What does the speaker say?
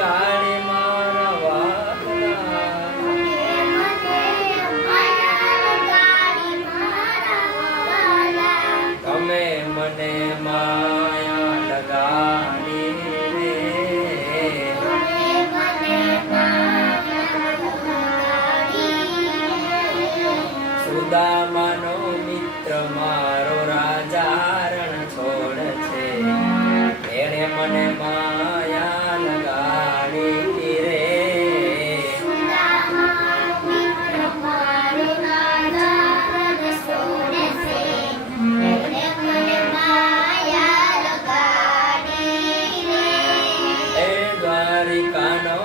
લગાડી મારા વાલા. તમે મને માયા લગાડી રે. સુદામાનો મિત્ર મારો રાજા રણ છોડ છે. એણે મને માયા લગાડી રે. એ દ્વારિકાનો